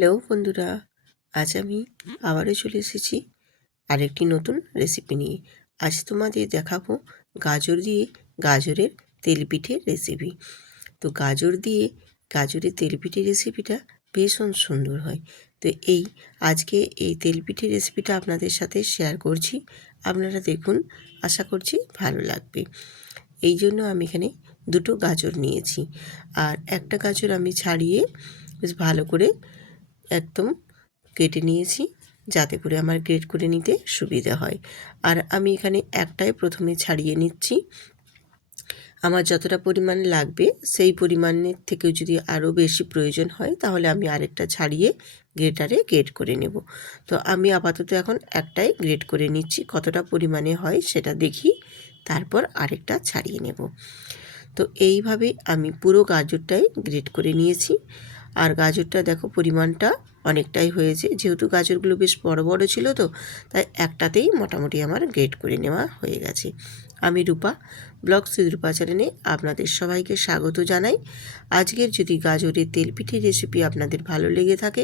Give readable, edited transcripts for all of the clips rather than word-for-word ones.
Hello বন্ধুরা, আজ আমি আবারও চলে এসেছি আরেকটি নতুন রেসিপি নিয়ে। আজ তোমাদের দেখাবো গাজর দিয়ে গাজরের তেলপিঠে রেসিপি। তো গাজর দিয়ে গাজরের তেলপিঠে রেসিপিটা ভীষণ সুন্দর হয়। তো আজকে এই তেলপিঠে রেসিপিটা আপনাদের সাথে শেয়ার করছি। আপনারা দেখুন, আশা করছি ভালো লাগবে। এই জন্য আমি এখানে দুটো গাজর নিয়েছি, আর একটা গাজর আমি ছাড়িয়ে বেশ ভালো করে একদম কেটে নিয়েছি, যাতে করে আমার গ্রেট করে নিতে সুবিধা হয়। আর আমি এখানে একটাই প্রথমে ছাড়িয়ে নিচ্ছি। আমার যতটা পরিমাণ লাগবে সেই পরিমাণের থেকেও যদি আরও বেশি প্রয়োজন হয় তাহলে আমি আরেকটা ছাড়িয়ে গ্রেটারে গ্রেট করে নেব। তো আমি আপাতত এখন একটাই গ্রেট করে নিচ্ছি, কতটা পরিমাণে হয় সেটা দেখি, তারপর আরেকটা ছাড়িয়ে নেব। তো এইভাবে আমি পুরো গাজরটাই গ্রেট করে নিয়েছি। আর গাজরটা দেখো পরিমাণটা অনেকটাই হয়েছে, যেহেতু গাজরগুলো বেশ বড় বড় ছিল, তো তাই একটাতেই মোটামুটি আমার গ্রেট করে নেওয়া হয়ে গেছে। আমি রূপা, ব্লগস উইথ রূপা চ্যানেলে আপনাদের সবাইকে স্বাগত জানাই। আজকের যদি গাজরের তেলপিঠে রেসিপি আপনাদের ভালো লেগে থাকে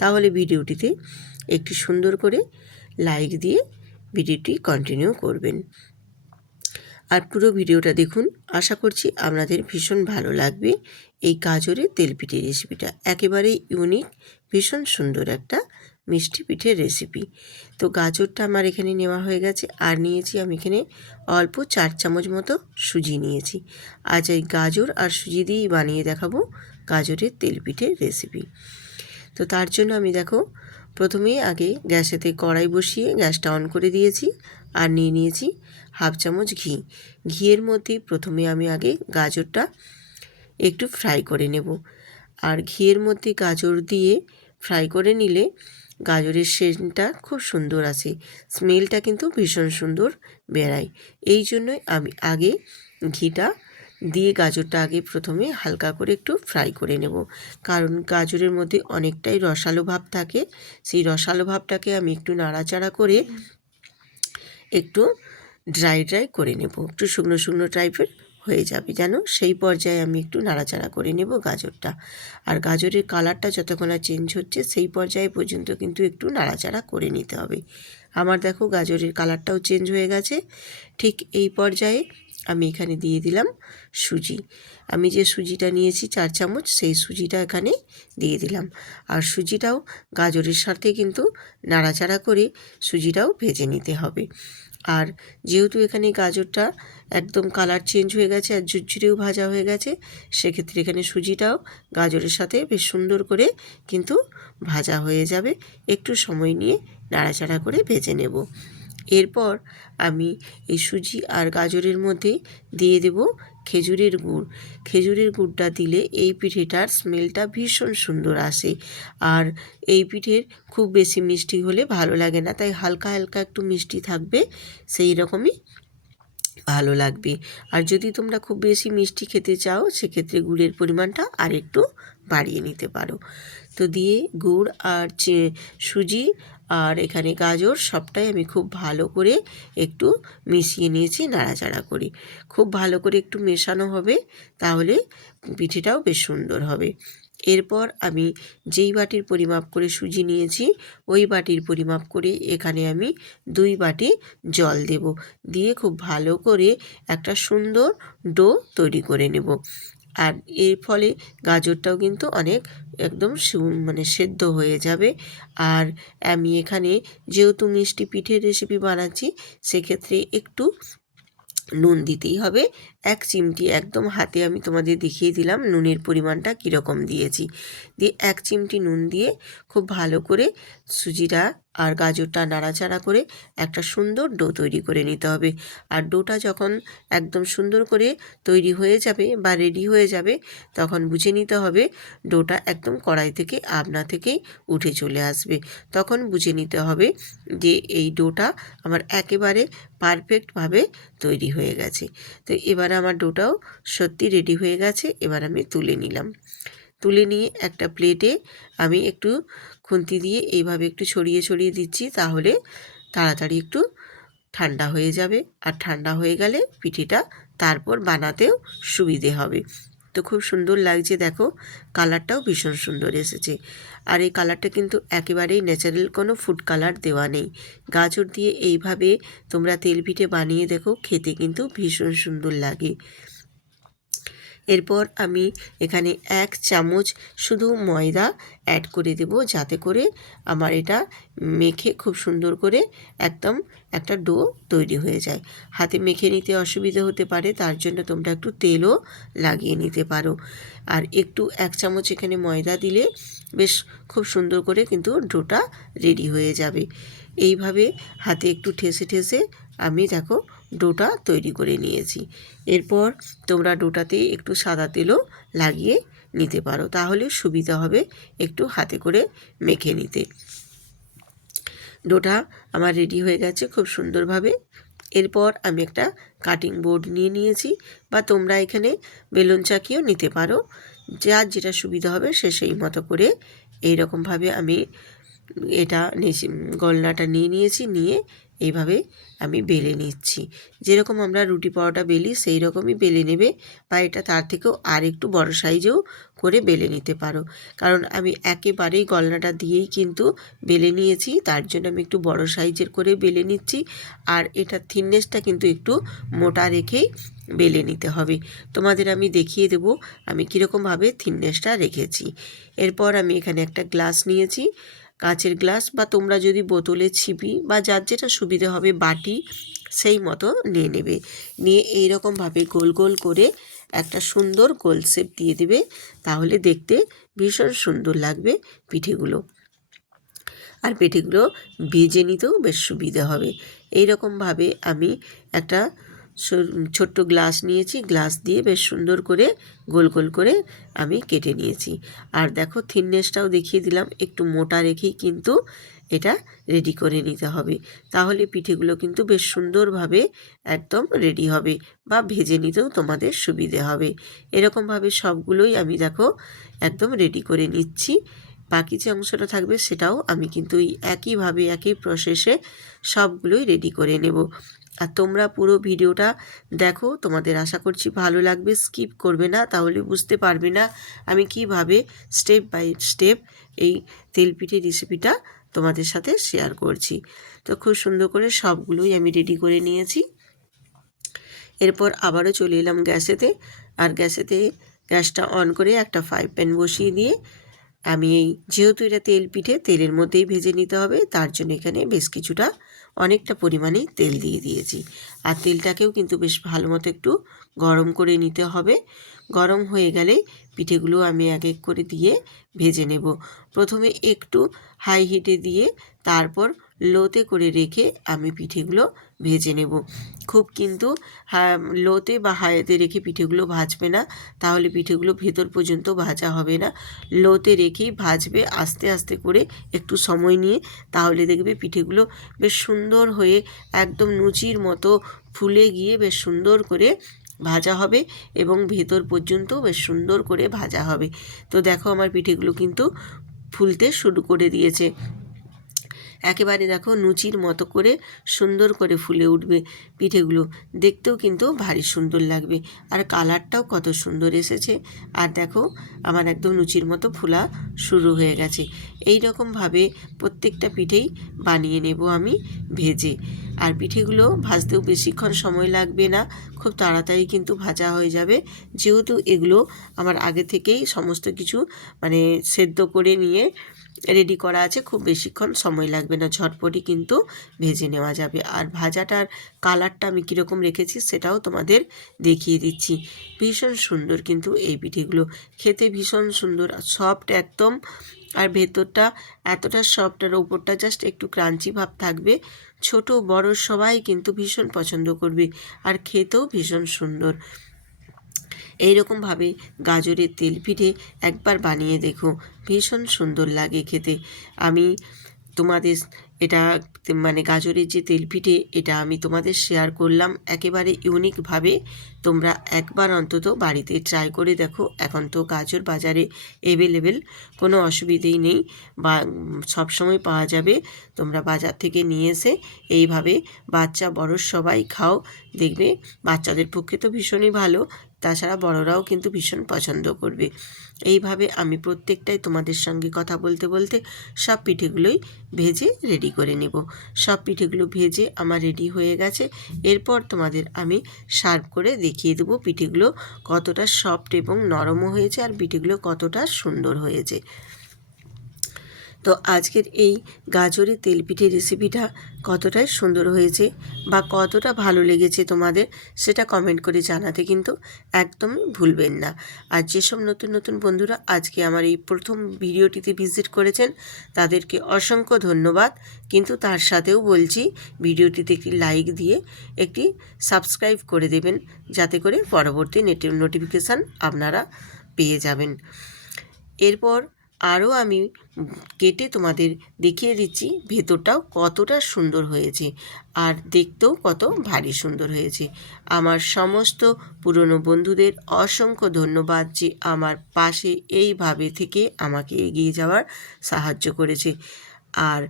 তাহলে ভিডিওটিতে একটি সুন্দর করে লাইক দিয়ে ভিডিওটি কন্টিনিউ করবেন। আর পুরো ভিডিওটা দেখুন, আশা করছি আপনাদের ভীষণ ভালো লাগবে। এই গাজরের তেলপিঠে রেসিপিটা একেবারেই ইউনিক, ভীষণ সুন্দর একটা মিষ্টি পিঠের রেসিপি। তো গাজরটা আমার এখানে নেওয়া হয়ে গেছে, আর নিয়েছি আমি এখানে অল্প 4 চামচ মতো সুজি নিয়েছি। আজ এই গাজর আর সুজি দিয়েই বানিয়ে দেখাবো গাজরের তেলপিঠের রেসিপি। তো তার জন্য আমি দেখো প্রথমেই আগে গ্যাসেতে কড়াই বসিয়ে গ্যাসটা অন করে দিয়েছি, আর নিয়ে নিয়েছি হাফ চামচ ঘি। ঘিয়ের মধ্যে প্রথমে আমি আগে গাজরটা একটু ফ্রাই করে নেব। আর ঘিয়ের মধ্যে গাজর দিয়ে ফ্রাই করে নিলে গাজরের সেন্টটা খুব সুন্দর আসে, স্মেলটা কিন্তু ভীষণ সুন্দর বেরায়। এই জন্যই আমি আগে ঘিটা দিয়ে গাজরটা আগে প্রথমে হালকা করে একটু ফ্রাই করে নেব, কারণ গাজরের মধ্যে অনেকটাই রসালো ভাব থাকে। সেই রসালো ভাবটাকে আমি একটু নাড়াচাড়া করে একটু ড্রাই করে নেব, একটু শুকনো শুকনো টাইপের হয়ে যাবে যেন, সেই পর্যায়ে আমি একটু নাড়াচাড়া করে নেব গাজরটা। আর গাজরের কালারটা যতক্ষণ না চেঞ্জ হচ্ছে সেই পর্যায়ে পর্যন্ত কিন্তু একটু নাড়াচাড়া করে নিতে হবে। আমার দেখো গাজরের কালারটাও চেঞ্জ হয়ে গেছে। ঠিক এই পর্যায়ে আমি এখানে দিয়ে দিলাম সুজি। আমি যে সুজিটা নিয়েছি 4 চামচ, সেই সুজিটা এখানে দিয়ে দিলাম। আর সুজিটাও গাজরের সাথে কিন্তু নাড়াচাড়া করে সুজিটাও ভেজে নিতে হবে। আর যেহেতু এখানে গাজরটা একদম কালার চেঞ্জ হয়ে গেছে আর ঝুরঝুরেও ভাজা হয়ে গেছে, সেক্ষেত্রে এখানে সুজিটাও গাজরের সাথে বেশ সুন্দর করে কিন্তু ভাজা হয়ে যাবে। একটু সময় নিয়ে নাড়াচাড়া করে ভেজে নেব। এরপর আমি এই সুজি আর গাজরের মধ্যে দিয়ে দেব খেজুরের গুড়। খেজুরের গুড়টা দিলে এই পিঠেটার স্মেলটা ভীষণ সুন্দর আসে। আর এই পিঠের খুব বেশি মিষ্টি হলে ভালো লাগে না, তাই হালকা হালকা একটু মিষ্টি থাকবে, সেই রকমই ভালো লাগবে। আর যদি তোমরা খুব বেশি মিষ্টি খেতে চাও সেক্ষেত্রে গুড়ের পরিমাণটা আর একটু বাড়িয়ে নিতে পারো। তো দিয়ে গুড় আর সুজি আর এখানে গাজর সবটাই আমি খুব ভালো করে একটু মিশিয়ে নিয়েছি নাড়াচাড়া করে। খুব ভালো করে একটু মেশানো হবে, তাহলে পিঠেটাও বেশ সুন্দর হবে। এরপর আমি যেই বাটির পরিমাপ করে সুজি নিয়েছি ওই বাটির পরিমাপ করে এখানে আমি 2 বাটি জল দেব, দিয়ে খুব ভালো করে একটা সুন্দর ডো তৈরি করে নেব। আর এর ফলে গাজরটাও কিন্তু অনেক একদম সেদ্ধ হয়ে যাবে। আর আমি এখানে যেহেতু মিষ্টি পিঠের রেসিপি বানাচ্ছি, সেক্ষেত্রে একটু নুন দিতেই হবে। 1 চিমটি একদম হাতে আমি তোমাদের দেখিয়ে দিলাম নুনের পরিমাণটা কীরকম দিয়েছি। দিয়ে 1 চিমটি নুন দিয়ে খুব ভালো করে সুজিটা আর গাজরটা নাড়াচাড়া করে একটা সুন্দর ডো তৈরি করে নিতে হবে। আর ডোটা যখন একদম সুন্দর করে তৈরি হয়ে যাবে বা রেডি হয়ে যাবে, তখন বুঝে নিতে হবে ডোটা একদম কড়াই থেকে আপনা থেকেই উঠে চলে আসবে। তখন বুঝে নিতে হবে যে এই ডোটা আমার একেবারে পারফেক্টভাবে তৈরি হয়ে গেছে। তো এবার আমার ডোটাও সত্যি রেডি হয়ে গেছে। এবার আমি তুলে নিলাম। তুলে নিয়ে একটা প্লেটে আমি একটু খুন্তি দিয়ে এইভাবে একটু ছড়িয়ে ছড়িয়ে দিচ্ছি, তাহলে তাড়াতাড়ি একটু ঠান্ডা হয়ে যাবে। আর ঠান্ডা হয়ে গেলে পিঠেটা তারপর বানাতেও সুবিধে হবে। তো খুব সুন্দর লাগছে, দেখো কালারটাও ভীষণ সুন্দর এসেছে। আর এই কালারটা কিন্তু একেবারেই ন্যাচারাল, কোনো ফুড কালার দেওয়া নেই। গাজর দিয়ে এইভাবে তোমরা তেল পিঠে বানিয়ে দেখো, খেতে কিন্তু ভীষণ সুন্দর লাগে। এরপর আমি এখানে 1 চামচ শুধু ময়দা অ্যাড করে দেব, যাতে করে আমার এটা মেখে খুব সুন্দর করে একদম একটা ডো তৈরি হয়ে যায়। হাতে মেখে নিতে অসুবিধা হতে পারে, তার জন্য তোমরা একটু তেলও লাগিয়ে নিতে পারো। আর একটু 1 চামচ এখানে ময়দা দিলে বেশ খুব সুন্দর করে কিন্তু ডোটা রেডি হয়ে যাবে। এইভাবে হাতে একটু ঠেসে ঠেসে আমি দেখো ডোটা তৈরি করে নিয়েছি। এরপর তোমরা ডোটাতে একটু সাদা তেলও লাগিয়ে নিতে পারো, তাহলে সুবিধা হবে একটু হাতে করে মেখে নিতে। ডোটা আমার রেডি হয়ে গেছে খুব সুন্দরভাবে। এরপর আমি একটা কাটিং বোর্ড নিয়ে নিয়েছি, বা তোমরা এখানে বেলুন চাকিও নিতে পারো, যার যেটা সুবিধা হবে সে সেই মতো করে এইরকমভাবে আমি এটা গলনাটা নিয়ে নিয়েছি, নিয়ে এইভাবে আমি বেলে নিচ্ছি। যেরকম আমরা রুটি পরোটা বেলি সেই রকমই বেলে নেবে, বা এটা তার থেকেও আর একটু বড় সাইজেও করে বেলে নিতে পারো। কারণ আমি একেবারেই গলনাটা দিয়েই কিন্তু বেলে নিয়েছি, তার জন্য আমি একটু বড় সাইজের করে বেলে নিচ্ছি। আর এটা থিকনেসটা কিন্তু একটু মোটা রেখেই বেলে নিতে হবে। তোমাদের আমি দেখিয়ে দেব আমি কীরকমভাবে থিকনেসটা রেখেছি। এরপর আমি এখানে একটা গ্লাস নিয়েছি, কাঁচের গ্লাস, বা তোমরা যদি বোতলের ছিপি বা যার যেটা সুবিধা হবে বাটি সেই মতো নিয়ে নেবে। নিয়ে এইরকমভাবে গোল গোল করে একটা সুন্দর গোল শেপ দিয়ে দেবে, তাহলে দেখতে ভীষণ সুন্দর লাগবে পিঠেগুলো। আর পিঠেগুলো ভেজে নিতেও বেশ সুবিধা হবে। এইরকমভাবে আমি একটা ছোট্ট গ্লাস নিয়েছি, গ্লাস দিয়ে বেশ সুন্দর করে গোল গোল করে আমি কেটে নিয়েছি। আর দেখো থিকনেসটাও দেখিয়ে দিলাম, একটু মোটা রেখেই কিন্তু এটা রেডি করে নিতে হবে, তাহলে পিঠেগুলো কিন্তু বেশ সুন্দরভাবে একদম রেডি হবে, বা ভেজে নিতেও তোমাদের সুবিধে হবে। এরকমভাবে সবগুলোই আমি দেখো একদম রেডি করে নিচ্ছি। বাকি যে অংশটা থাকবে সেটাও আমি কিন্তু এই একইভাবে একই প্রসেসে সবগুলোই রেডি করে নেব। আর তোমরা পুরো ভিডিওটা দেখো, তোমাদের আশা করছি ভালো লাগবে, স্কিপ করবে না, তাহলে বুঝতে পারবে না আমি কিভাবে স্টেপ বাই স্টেপ এই তেলপিঠে রেসিপিটা তোমাদের সাথে শেয়ার করছি। তো খুব সুন্দর করে সবগুলোই আমি রেডি করে নিয়েছি। এরপর আবারও চলে এলাম গ্যাসেতে, আর গ্যাসটা অন করে একটা ফ্রাই প্যান বসিয়ে দিয়ে আমি যেহেতু এটা তেল পিঠে তেলের মধ্যেই ভেজে নিতে হবে, তার জন্য এখানে বেশ কিছুটা অনেকটা পরিমাণেই তেল দিয়ে দিয়েছি। আর তেলটাকেও কিন্তু বেশ ভালো মতো একটু গরম করে নিতে হবে। গরম হয়ে গেলে পিঠেগুলো আমি এক এক করে দিয়ে ভেজে নেব। প্রথমে একটু হাই হিটে দিয়ে তারপর লোতে করে রেখে আমি পিঠেগুলো ভেজে নেব। খুব কিন্তু লোতে বা হাইতে রেখে পিঠেগুলো ভাজবে না, তাহলে পিঠেগুলো ভেতর পর্যন্ত ভাজা হবে না। লোতে রেখেই ভাজবে আস্তে আস্তে করে একটু সময় নিয়ে, তাহলে দেখবে পিঠেগুলো বেশ সুন্দর হয়ে একদম লুচির মতো ফুলে গিয়ে বেশ সুন্দর করে ভাজা হবে, এবং ভেতর পর্যন্ত বেশ সুন্দর করে ভাজা হবে। তো দেখো আমার পিঠেগুলো কিন্তু ফুলতে শুরু করে দিয়েছে, একেবারে দেখো লুচির মতো করে সুন্দর করে ফুলে উঠবে পিঠেগুলো, দেখতেও কিন্তু ভারী সুন্দর লাগবে। আর কালারটাও কত সুন্দর এসেছে। আর দেখো আমার একদম লুচির মতো ফোলা শুরু হয়ে গেছে। এই রকমভাবে প্রত্যেকটা পিঠেই বানিয়ে নেব আমি ভেজে। আর পিঠেগুলো ভাজতেও বেশিক্ষণ সময় লাগবে না, খুব তাড়াতাড়ি কিন্তু ভাজা হয়ে যাবে, যেহেতু এগুলো আমার আগে থেকেই সমস্ত কিছু মানে সেদ্ধ করে নিয়ে রেডি করা আছে, খুব বেশিক্ষণ সময় লাগবে না, ঝটপটই কিন্তু ভেজে নেওয়া যাবে। আর ভাজাটার কালারটা আমি কীরকম রেখেছি সেটাও তোমাদের দেখিয়ে দিচ্ছি। ভীষণ সুন্দর কিন্তু এই পিঠেগুলো, খেতে ভীষণ সুন্দর, সফট একদম। আর ভেতরটা এতটা সফট, আর ওপরটা জাস্ট একটু ক্রাঞ্চি ভাব থাকবে। ছোট বড় সবাই কিন্তু ভীষণ পছন্দ করবে, আর খেতেও ভীষণ সুন্দর। এইরকমভাবে গাজরের তেল পিঠে একবার বানিয়ে দেখো, ভীষণ সুন্দর লাগে খেতে। আমি তোমাদের এটা মানে গাজরের যে তেল পিঠে এটা আমি তোমাদের শেয়ার করলাম একেবারে ইউনিকভাবে। তোমরা একবার অন্তত বাড়িতে ট্রাই করে দেখো। এখন তো গাজর বাজারে অ্যাভেলেবেল, কোনো অসুবিধেই নেই, বা সবসময় পাওয়া যাবে। তোমরা বাজার থেকে নিয়ে এসে এইভাবে বাচ্চা বড় সবাই খাও, দেখবে বাচ্চাদের পক্ষে তো ভীষণই ভালো, তাছাড়া বড়রাও কিন্তু ভীষণ পছন্দ করবে। এইভাবে আমি প্রত্যেকটাই তোমাদের সঙ্গে কথা বলতে বলতে সব পিঠেগুলোই ভেজে রেডি করে নেব। সব পিঠেগুলো ভেজে আমার রেডি হয়ে গেছে। এরপর তোমাদের আমি সার্ভ করে দেখিয়ে দেবো পিঠেগুলো কতটা সফট এবং নরমও হয়েছে আর পিঠেগুলো কতটা সুন্দর হয়েছে। তো আজকের এই গাজরের তেলপিঠে রেসিপিটা কতটাই সুন্দর হয়েছে বা কতটা ভালো লেগেছে তোমাদের, সেটা কমেন্ট করে জানাতে কিন্তু একদমই ভুলবেন না। আর যেসব নতুন নতুন বন্ধুরা আজকে আমার এই প্রথম ভিডিওটিতে ভিজিট করেছেন তাদেরকে অসংখ্য ধন্যবাদ। কিন্তু তার সাথেও বলছি ভিডিওটিতে একটি লাইক দিয়ে একটি সাবস্ক্রাইব করে দেবেন, যাতে করে পরবর্তী নোটিফিকেশান আপনারা পেয়ে যাবেন। এরপর আরও আমি কেটে তোমাদের দেখিয়ে দিচ্ছি ভেতরটাও কতটা সুন্দর হয়েছে আর দেখতেও কত ভারী সুন্দর হয়েছে। আমার সমস্ত পুরনো বন্ধুদের অসংখ্য ধন্যবাদ যে আমার পাশে এইভাবে থেকে আমাকে এগিয়ে যাওয়ার সাহায্য করেছে। আর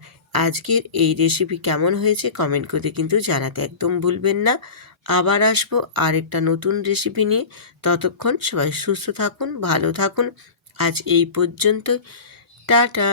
আজকের এই রেসিপি কেমন হয়েছে কমেন্ট করতে কিন্তু জানাতে একদম ভুলবেন না। আবার আসবো আরেকটা নতুন রেসিপি নিয়ে। ততক্ষণ সবাই সুস্থ থাকুন, ভালো থাকুন। আজ এই পর্যন্ত। টাটা।